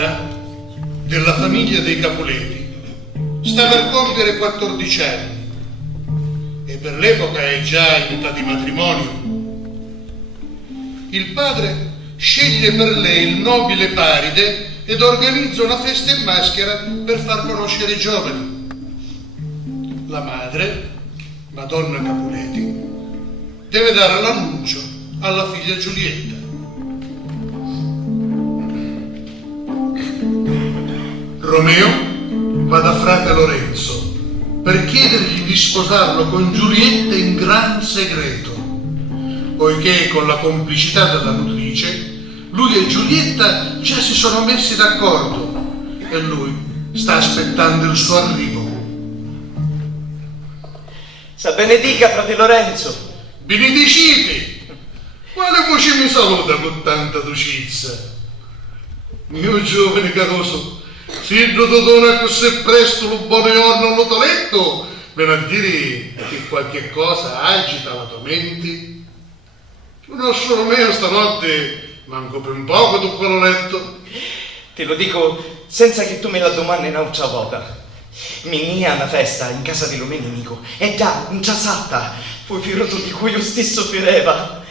Giulietta, della famiglia dei Capuleti, sta per compiere 14 anni e per l'epoca è già in età di matrimonio. Il padre sceglie per lei il nobile Paride ed organizza una festa in maschera per far conoscere i giovani. La madre, Madonna Capuleti, deve dare l'annuncio alla figlia Giulietta. Romeo va da frate Lorenzo per chiedergli di sposarlo con Giulietta in gran segreto, poiché con la complicità della nutrice lui e Giulietta già si sono messi d'accordo e lui sta aspettando il suo arrivo. Sa benedica, frate Lorenzo. Benedicite! Quale voce mi saluta con tanta dolcezza? Mio giovane caroso, se dodona così presto lo buon giorno allo tuo letto, viene a dire che qualche cosa agita la tua mente? Non sono mio stanotte, manco per un poco tu quello letto. Te lo dico senza che tu me la domandi un'altra volta. Mi ha una festa in casa di lo mio nemico e già in ciasatta fu firroto di cui io stesso fireva.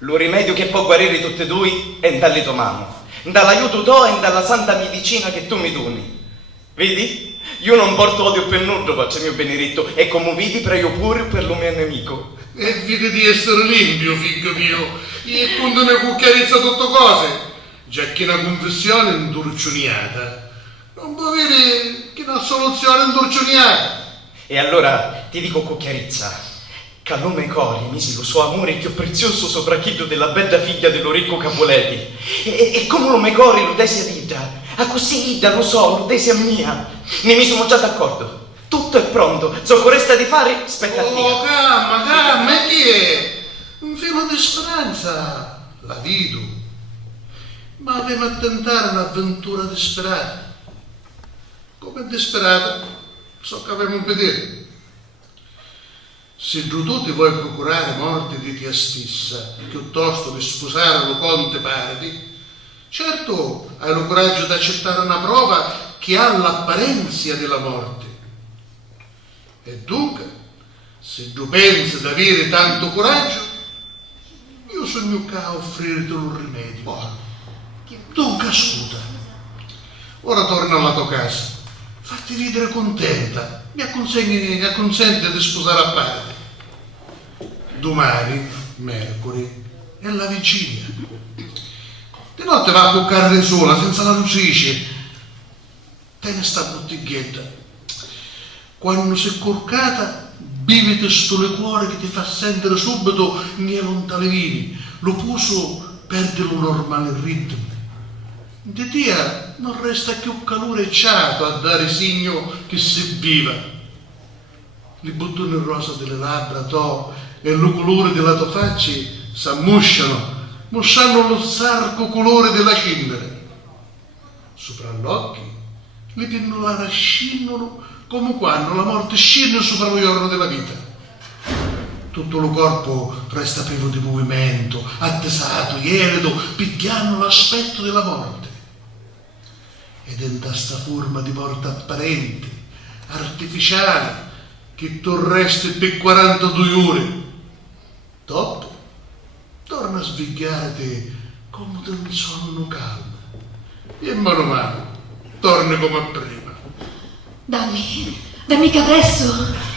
Lo rimedio che può guarire tutte e due è dalle tue mani, dall'aiuto tuo e dalla santa medicina che tu mi doni. Vedi? Io non porto odio per nulla, faccio mio benedetto, e come vedi prego pure per lo mio nemico. E vedi di essere limpio, figlio mio, e quando ne cucchiarizza tutte cose, già che una confessione indurcioniata non può avere che una soluzione indurcioniata. E allora ti dico con chiarezza, che a nome cori misi lo suo amore più prezioso sopracchitto della bella figlia dello ricco Capuleti. E come lo me cori lo desi a Ida, a così Ida lo so, lo desi a mia. Ne mi sono già d'accordo. Tutto è pronto, so resta di fare, aspetta a Oh, calma, e chi è? Un filo di speranza, la vedo. Ma abbiamo a tentare un'avventura disperata. Come disperata, so che abbiamo a vedere. Se tu ti vuoi procurare morte di te stessa, piuttosto di sposare lo conte Paridi, certo hai lo coraggio di accettare una prova che ha l'apparenza della morte. E dunque, se tu pensi di avere tanto coraggio, io sono qua a offrirti un rimedio. Dunque, ascolta, ora torna alla tua casa, fatti vedere contenta, mi acconsenti di sposare a Paridi. Domani, mercoledì, è la vigilia. Di notte va a cuccare sola, senza la lucice. Tieni sta bottiglietta. Quando sei corcata, beviti sto liquore che ti fa sentire subito nei lontanevini. Lo puso perde lo normale ritmo. Di te non resta più calore ciato a dare segno che si viva. I bottoni rosa delle labbra to e il colore della tua faccia s'ammusciano, mostrando lo sarco colore della cenere. Sopra gli occhi le pennolare scendono come quando la morte scende sopra lo giorno della vita. Tutto il corpo resta privo di movimento, attesato, gelido, pigliando l'aspetto della morte. Ed in questa forma di morte apparente, artificiale, che tu resti per 42 ore. Dopo, torna a svegliarti come da un sonno calmo. E mano a mano, torni come prima. Dammi che adesso.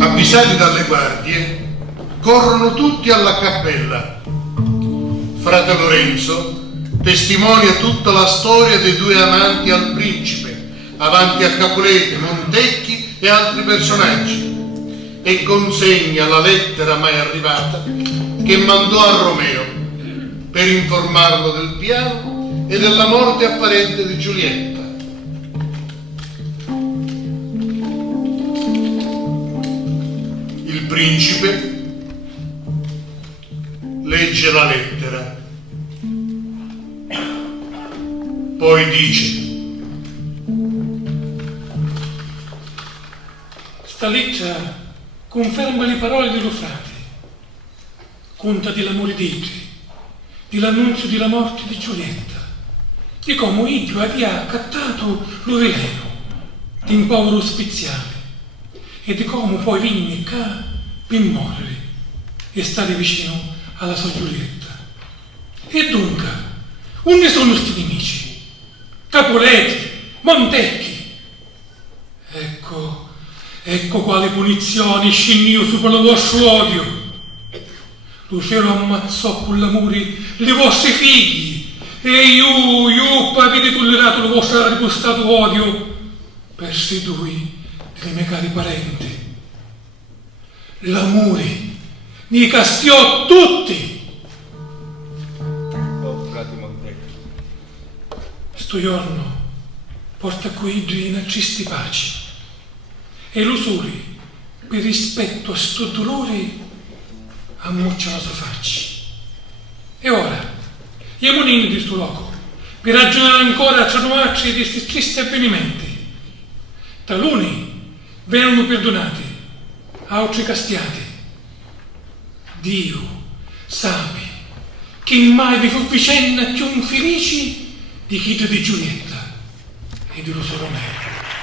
Avvisati dalle guardie, corrono tutti alla cappella. Frate Lorenzo testimonia tutta la storia dei due amanti al principe, avanti a Capuleti, Montecchi e altri personaggi, e consegna la lettera mai arrivata che mandò a Romeo per informarlo del piano e della morte apparente di Giulietta. Il principe legge la lettera, poi dice: Sta lettera conferma le parole dello frate, conta dell'amore d'Idri, dell'annunzio della morte di Giulietta, di come Iddio aveva accattato lo veleno di un povero speziale e di come poi venne qua per morire e stare vicino alla sua Giulietta. E dunque, unde sono questi nemici? Capoleti, Montecchi. Ecco quale punizione scinnio su per il vostro odio. Lo cielo ammazzò con l'amore le vostre figli e io avete tollerato il vostro ripostato odio per sedui delle miei cari parenti. L'amore mi castiò tutti. Oh, frate Montecchi. Sto giorno porta qui in accisti paci e lo sole, per rispetto a sto dolore, ammuccia la sua faccia. E ora, andiamo in di sto loco, per ragionare ancora tra noi di questi tristi avvenimenti. Taluni vengono perdonati, altri castiati. Dio sape che mai vi fu vicenda più infelici di chi di Giulietta e dello suo Romero.